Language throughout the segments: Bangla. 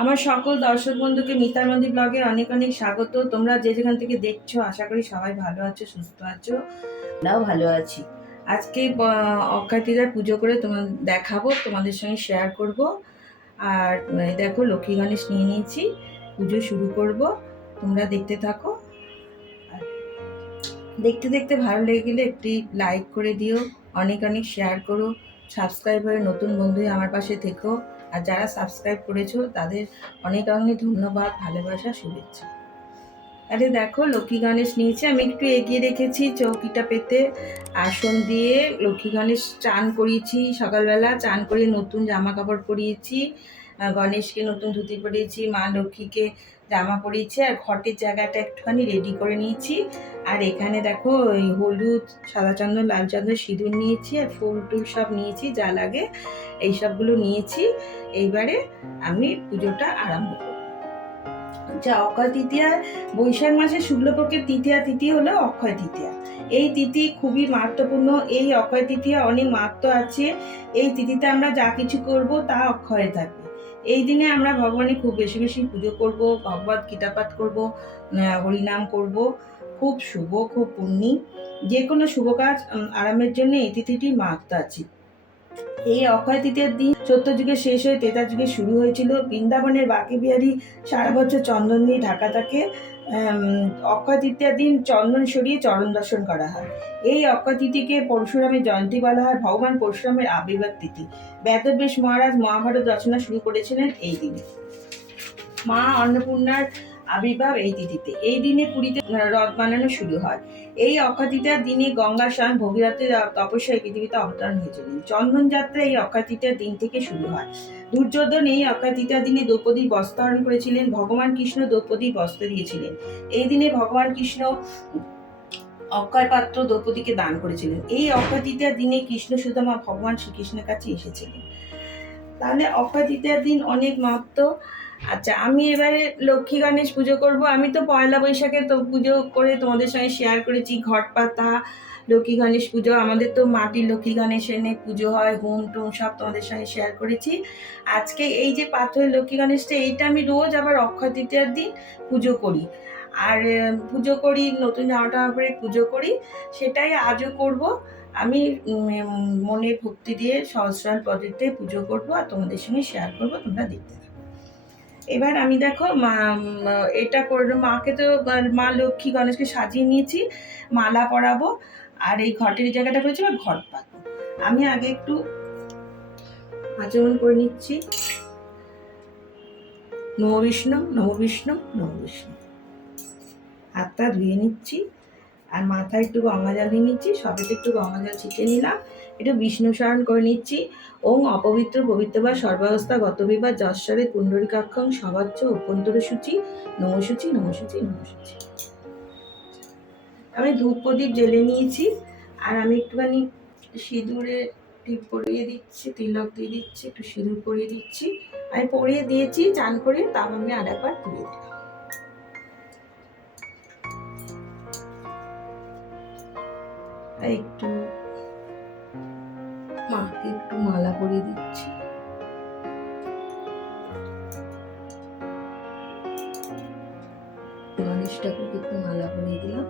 আমার সকল দর্শক বন্ধুকে মিতার মন্দির ব্লগে অনেক অনেক স্বাগত। তোমরা যে যেখান থেকে দেখছ, আশা করি সবাই ভালো আছো, সুস্থ আছো। আমরাও ভালো আছি। আজকে তৃতীয়ার পুজো করে তোমার দেখাবো, তোমাদের সঙ্গে শেয়ার করব। আর দেখো, লক্ষ্মী গণেশ নিয়ে নিয়েছি, পুজো শুরু করব। তোমরা দেখতে থাকো। দেখতে দেখতে ভালো লেগে গেলে একটি লাইক করে দিও, অনেক অনেক শেয়ার করো সাবস্ক্রাইব হয়ে নতুন বন্ধু আমার পাশে থেকো। আর যারা সাবস্ক্রাইব করেছ, তাদের অনেক অনেক ধন্যবাদ, ভালোবাসা, শুভেচ্ছা। আরে দেখো, লক্ষ্মী গণেশ নিয়েছে। আমি একটু এগিয়ে রেখেছি চৌকিটা পেতে। আসন দিয়ে লক্ষ্মী গণেশ চান করিয়েছি সকালবেলা। চান করিয়ে নতুন জামা কাপড় পরিয়েছি। গণেশকে নতুন ধুতি পরিয়েছি, মা লক্ষ্মীকে জামা পরিয়েছি, আর ঘটের জায়গাটা একটুখানি রেডি করে নিয়েছি। আর এখানে দেখো ওই হলুদ, সাদা চন্দন লাল চন্দন সিঁদুর নিয়েছি, আর ফুল টুল সব নিয়েছি, যা লাগে এই সবগুলো নিয়েছি। এইবারে আমি পুজোটা আরম্ভ করব। যা অক্ষয় তৃতীয়া, বৈশাখ মাসের শুক্লপক্ষের তৃতীয়া তিথি হলো অক্ষয় তৃতীয়া। এই তিথি খুবই মাহাত্মপূর্ণ এই অক্ষয় তৃতীয়া অনেক মাহাত্ম আছে। এই তিথিতে আমরা যা কিছু করব তা অক্ষয়ে থাকবে। এই দিনে আমরা ভগবানের খুব বেশি বেশি পুজো করব, ভগবত গীতাপাঠ করব হরিনাম করব। খুব শুভ, খুব পুণ্যি। যে কোনো শুভ কাজ আরামের জন্য এই তিথিটি মাহাত্ম আছে। এই অক্ষয় তৃতীয়ার দিন সত্য যুগে শেষ হয়ে তেতা যুগে শুরু হয়েছিল। বৃন্দাবনের বাকি বিহারি সারা বছর চন্দন দিয়ে ঢাকা থাকে। অক্ষয় দিন চন্দন সরিয়ে চরণ দর্শন করা হয়। এই অক্ষয় তিথিকে পরশুরামের জয়ন্তী বলা হয়, ভগবান পরশুরামের আবির্ভাব তিথি। বেদব্যাস মহারাজ মহাভারত রচনা শুরু করেছিলেন এই দিনে। মা অন্নপূর্ণার আবির্ভাব এই তিথিতে। এই দিনে পুরীতে রথ বানানো শুরু হয়। এই অক্ষয় তৃতীয়ার দিনে গঙ্গা, স্নান, ভগীরথের তপস্যায় পৃথিবীতে অবতরণ হয়েছিলেন চন্দন যাত্রা এই অক্ষয় তৃতীয়ার দিন থেকে শুরু হয়। দুর্যোধন এই অক্ষয় তৃতীয়ার দিনে দ্রৌপদীর বস্ত্রহরণ করেছিলেন। ভগবান কৃষ্ণ দ্রৌপদীর বস্ত্র দিয়েছিলেন। এই দিনে ভগবান কৃষ্ণ অক্ষয় পাত্র দ্রৌপদীকে দান করেছিলেন। এই অক্ষয় তৃতীয়ার দিনে কৃষ্ণ সুদামা ভগবান শ্রীকৃষ্ণের কাছে এসেছিলেন। তাহলে অক্ষয় তৃতীয়ার দিন অনেক মাহাত্ম আচ্ছা আমি এবারে লক্ষ্মী গণেশ পুজো করব। আমি তো পয়লা বৈশাখে তো পুজো করে তোমাদের সঙ্গে শেয়ার করেছি, ঘট পাতা, লক্ষ্মী গণেশ পুজো। আমাদের তো মাটির লক্ষ্মী গণেশ এনে পুজো হয়, হোম টোম সব তোমাদের সঙ্গে শেয়ার করেছি। আজকে এই যে পাথরের লক্ষ্মী গণেশটা, এইটা আমি রোজ আবার অক্ষয় তৃতীয়ার দিন পুজো করি। আর পুজো করি, নতুন জামা টামা পরে পুজো করি, সেটাই আজও করব। আমি মনে ভক্তি দিয়ে সহস্রাল পদ্ধতিতে পুজো করব আর তোমাদের সঙ্গে শেয়ার করব, তোমরা দেখতে এবার আমি দেখো, মা এটা করে মাকে তো মা লক্ষ্মী গণেশকে সাজিয়ে নিয়েছি, মালা পরাবো, আর এই ঘটের জায়গাটা করেছি বা ঘট পাতবো আমি আগে একটু আচরণ করে নিচ্ছি। নম বিষ্ণু নম বিষ্ণু হাতটা ধুয়ে নিচ্ছি, আর মাথায় একটু গঙ্গা জল দিয়ে নিচ্ছি, সবেতে একটু গঙ্গা জল ছিটিয়ে নিলাম। একটু বিষ্ণু স্মরণ করে নিচ্ছি। ওং অপবিত্র পবিত্র বা সর্বাবস্থা গত বিবাহ যশ্বরে কুণ্ডরিকাক্ষং সবাচ্য অভ্যন্তর সূচি। নমসূচি নমসূচি নমসূচি আমি ধূপ প্রদীপ জ্বেলে নিয়েছি আর আমি একটুখানি সিঁদুরে টিপ পরিয়ে দিচ্ছি, তিলক দিয়ে দিচ্ছি, একটু সিঁদুর পরিয়ে দিচ্ছি। আমি পরিয়ে দিয়েছি, চান করে তাও আমি আর একবার পরিয়ে দিলাম। একটু মালা পরিয়ে দিচ্ছি। গণেশটাকে একটু মালা পরিয়ে দিলাম।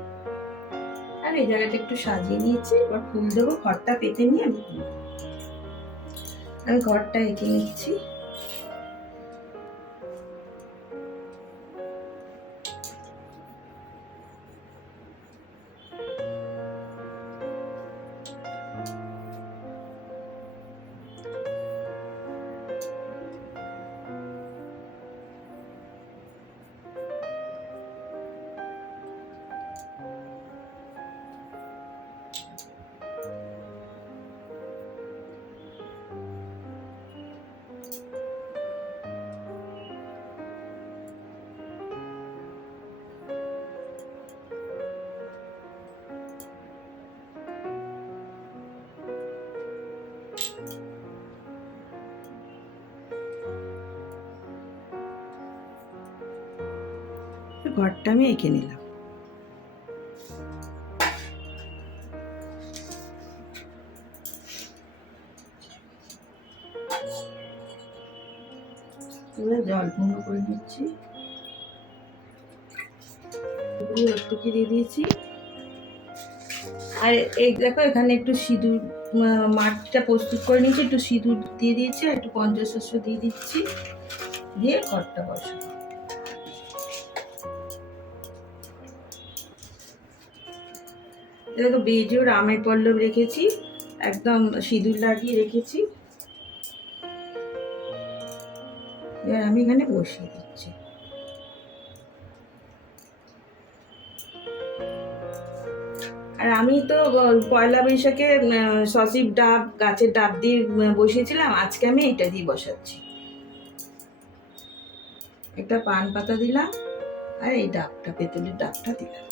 আর এই জায়গাটা একটু সাজিয়ে নিয়েছি। এবার ফুল দেবো। ঘরটা পেতে নিয়ে আমি আমি ঘরটা এঁকে নিচ্ছি। ঘরটা আমি এঁকে নিলাম। জল পূর্ণ করে নিচ্ছি। ভর্তুকি দিয়ে দিয়েছি। আর এই দেখো, এখানে একটু সিঁদুর মাঠটা প্রস্তুত করে নিয়েছি। একটু সিঁদুর দিয়ে দিয়েছি আর একটু পঞ্চশস্য দিয়ে দিচ্ছি। দিয়ে ঘরটা বসাবো। দেখো বেজোর আমের পল্লব রেখেছি, একদম সিঁদুর লাগিয়ে রেখেছি। এবার আমি এখানে বসিয়ে দিচ্ছি। আর আমি তো পয়লা বৈশাখে সজীব ডাব, গাছের ডাব দিয়ে বসিয়েছিলাম, আজকে আমি এটা দিয়ে বসাচ্ছি। একটা পান পাতা দিলাম, আর এই ডাবটা, পেতলের ডাবটা দিলাম।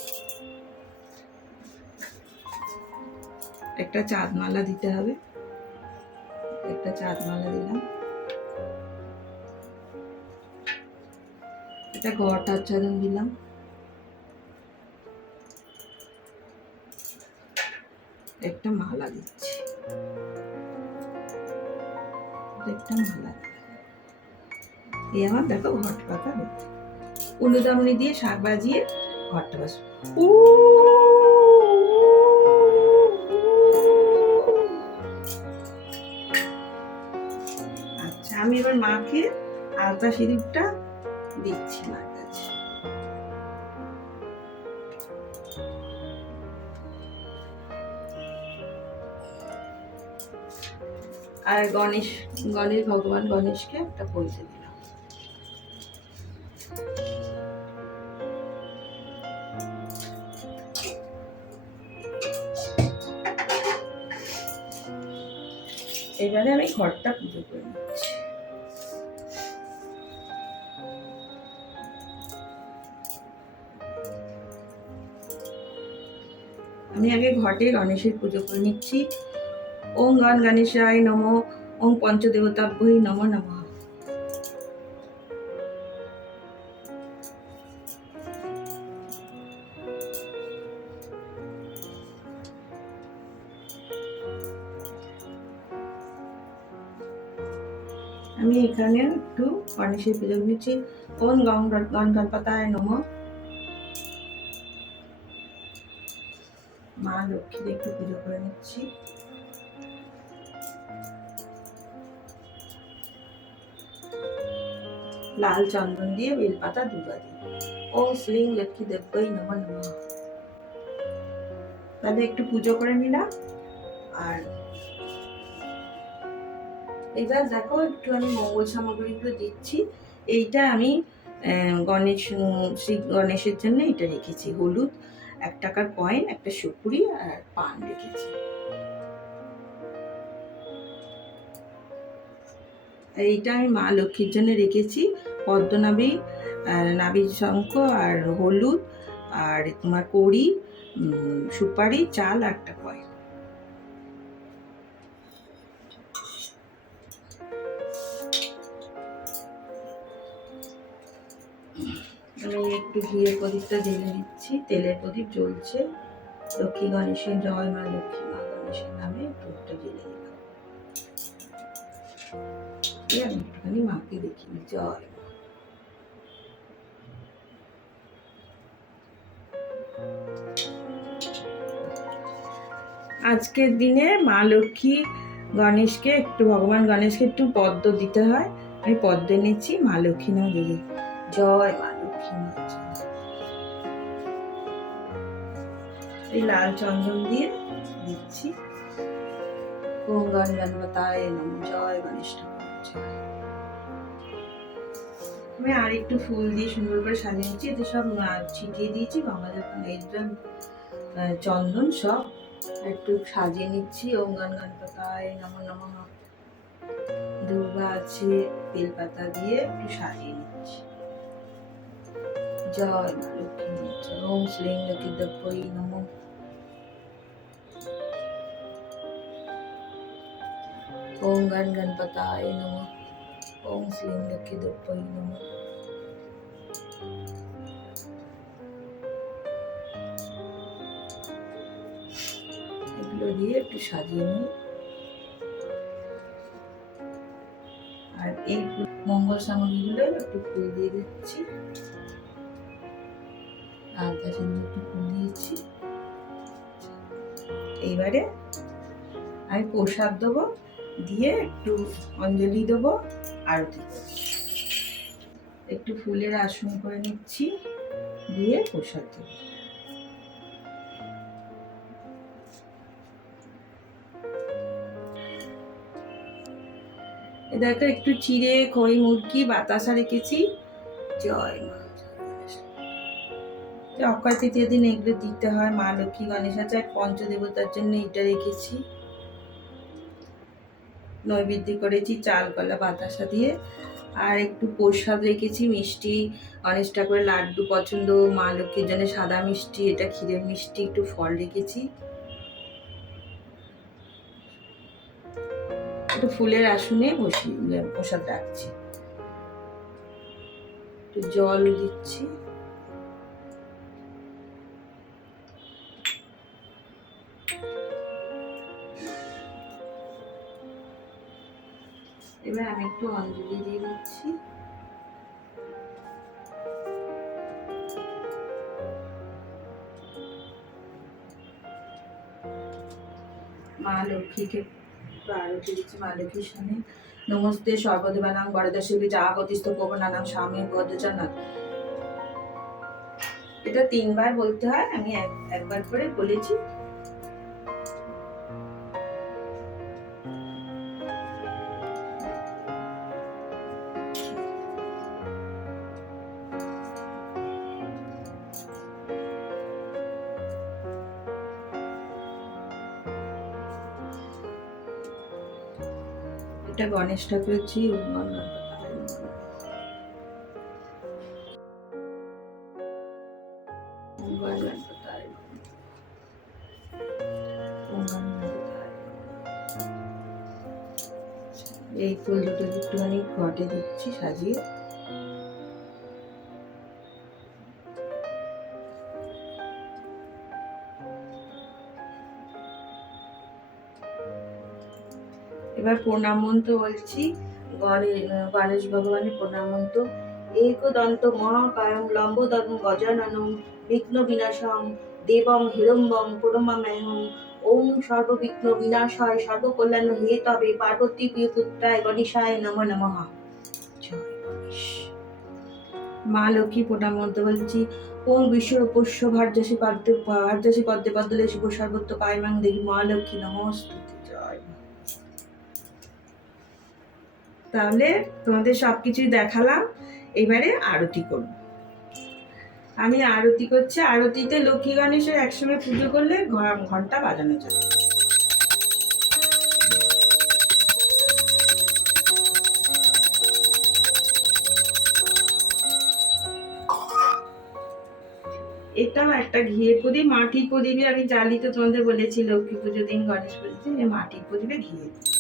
একটা চাঁদ মালা দিতে হবে। একটা চাঁদ মালা দিলাম। একটা ঘট আচ্ছাদন দিলাম। একটা মালা দিচ্ছি। একটা মালা। এই আমার দেখো ঘট পাতা হচ্ছে দিয়ে শাক বাজিয়ে ঘরটা বাস এবার মাকে আলতা সিঁদুরটা দিচ্ছি মার কাছে। আর গণেশ গণেশ, ভগবান গণেশকে একটা পয়সা দিলাম। এবারে আমি ঘরটা পুজো করে নিচ্ছি। আমি আগে ঘটে গণেশের পুজো করে নিচ্ছি। ওম গণ গণেশায় নম, ওম পঞ্চদেবতাভ্যই নম নম। আমি এখানে একটু গণেশের পুজো নিচ্ছি ওম গণ গণ গণপতায় নম। লক্ষ্মীর একটু পুজো করে নিচ্ছি। লাল চন্দন দিয়ে বেলপাতা দুবা দিই ওম শ্রীং লক্ষ্মী দেব্যই নম তাহলে একটু পুজো করে নিলাম। আর এবার দেখো, একটু আমি মঙ্গল সামগ্রীগুলো দিচ্ছি। এইটা আমি গণেশ শ্রী গণেশের জন্য এটা রেখেছি, হলুদ। এক টাকার কয়েন একটা সুপুরি আর পান রেখেছি। এইটা আমি মা লক্ষ্মীর জন্য রেখেছি। পদ্মনাবি নাবি শঙ্খ, আর হলুদ, আর তোমার কড়ি সুপারি, চাল আর একটা কয়েন আমি একটু ঘিয়ের প্রদীপটা জ্বেলে নিচ্ছি। তেলের প্রদীপ জ্বলছে। লক্ষ্মী গণেশের জয় মা লক্ষ্মী, মা গণেশের নামে প্রদীপটা জ্বেলে দিলাম। আমি একটুখানি মাকে দেখি জয় আজকের দিনে মা লক্ষ্মী গণেশকে একটু, ভগবান গণেশকে একটু পদ্ম দিতে হয়। আমি পদ্ম এনেছি, মা লক্ষ্মী নাম দিদি জয় মা। এই লাল চন্দন দিয়ে দিচ্ছি। ওম গণ গণপতায় নম জয় গণেশ আমি আর একটু ফুল দিয়ে সুন্দর করে সাজিয়ে নিচ্ছি। এতে সব ছিটিয়ে দিয়েছি গঙ্গা যখন চন্দন সব। একটু সাজিয়ে নিচ্ছি। ওম গণ গণপতায় নম নম। দুর্গা আছে বেলপাতা দিয়ে একটু সাজিয়ে নিচ্ছি। জয়। ওম শ্রীং লক্ষ্মী নম ওম গণ গণপতায় নম ওম শ্রীং লক্ষ্মী দপ্পই নম এগুলো দিয়ে একটু সাজিয়ে নিই আর এই মঙ্গল সামগ্রীগুলো একটু দিয়ে দিচ্ছি একটু ফুল দিয়েছি এইবারে আমি প্রসাদ দেবো, দিয়ে একটু অঞ্জলি দেবো, আরতি একটু ফুলের আসন করে নিচ্ছি, দিয়ে প্রসাদ দেবো। দেখো, একটু চিড়ে, খই, মুরগি, বাতাসা রেখেছি। জয় মা। অক্ষয় তৃতীয় দিন এগুলো দিতে হয়, মা লক্ষ্মী গণেশ আছে আর পঞ্চদেবতার জন্য এটা রেখেছি। নৈবেদ্য করেছি, চাল, কলা, বাতাসা দিয়ে। আর একটু প্রসাদ রেখেছি, মিষ্টি, গণেশ ঠাকুরের লাড্ডু পছন্দ, মা লক্ষ্মীর জন্য সাদা মিষ্টি, এটা ক্ষীরের মিষ্টি, একটু ফল রেখেছি। একটু ফুলের আসনে বসি প্রসাদ রাখছি। একটু জল দিচ্ছি। এবার আমি একটু অঞ্জলি দিয়ে দিচ্ছি। মা লক্ষ্মীকে আরতি দিচ্ছি, মা লক্ষ্মীর সামনে। নমস্তে সর্বদেবানাং বরদশিবী জাগতিস্থ পবনানাং স্বামী বদ্রচনা এটা তিনবার বলতে হয়, আমি এক- একবার করে বলেছি। এটা গণেশ ঠাকুরের জি এই ফুল দুটো একটুখানি ঘটে দিচ্ছি সাজিয়ে। এবার প্রণাম মন্ত্র বলছি গণে- গণেশ ভগবানের প্রণাম মন্ত্র একদন্ত মহাকায়ং লম্বোদরম গজাননম বিঘ্ন বিনাশং দেবং হিরম্বং পরমামেহং ওম সর্ববিঘ্ন বিনাশায় সর্বকল্যাণ হে তবে পার্বতী প্রিয় পুত্রায় গণেশায় নম নমঃ। মা লক্ষ্মী প্রণাম মন্ত্র বলছি। ওম বিশ্বর পোষ্য ভার্যাসী পাদ্য ভার্যাসী পদ্মে পদ্মলে শিব সর্বত্র পায়মাং দেবী মা লক্ষ্মী নমস্তুতে তাহলে তোমাদের সবকিছুই দেখালাম। এবারে আরতি করব। আমি আরতি করছি। আরতিতে লক্ষ্মী গণেশের একসঙ্গে পুজো করলে ঘণ্টা বাজানো যায়। এটাও একটা ঘিয়ে প্রদীপ, মাটির প্রদীপে আমি জ্বালি তো তোমাদের বলেছি, লক্ষ্মী পুজো দিন গণেশ পুজো দিন মাটির প্রদীপে ঘিয়ে দিই।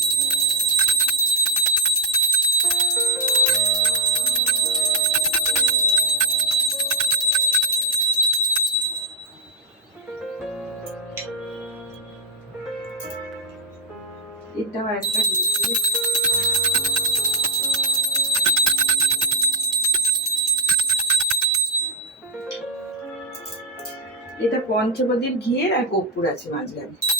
এটাও একটা ঘিয়ে এটা পঞ্চপদীর ঘিয়ের আর কর্পূর আছে মাঝখানে।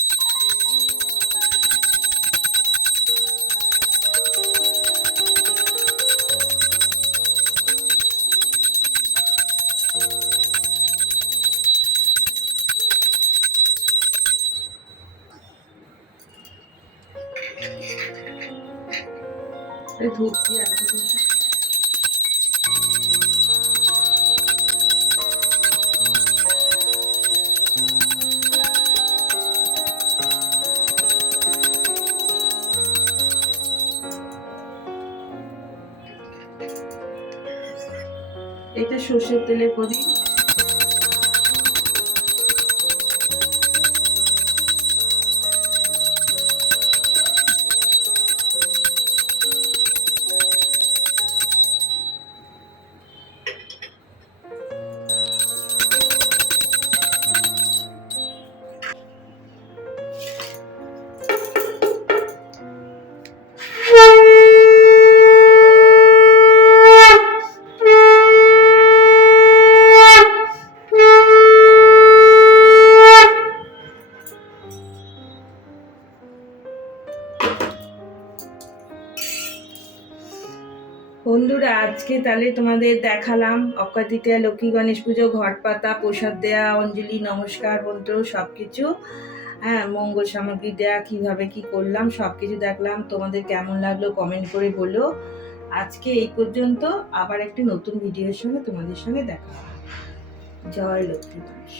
ধূপ দিয়ে আরতি করছি। এটা সর্ষের তেলে প্রদীপ বন্ধুরা, আজকে তাহলে তোমাদের দেখালাম অক্ষয় তৃতীয়া লক্ষ্মী গণেশ পুজো, ঘট পাতা, প্রসাদ দেয়া, অঞ্জলি, নমস্কার, মন্ত্র সব কিছু হ্যাঁ মঙ্গল সামগ্রী দেয়া, কীভাবে কি করলাম সব কিছু দেখলাম। তোমাদের কেমন লাগল কমেন্ট করে বলো। আজকে এই পর্যন্ত আবার একটি নতুন ভিডিওর সঙ্গে তোমাদের সঙ্গে দেখা। জয় লক্ষ্মী গণেশ।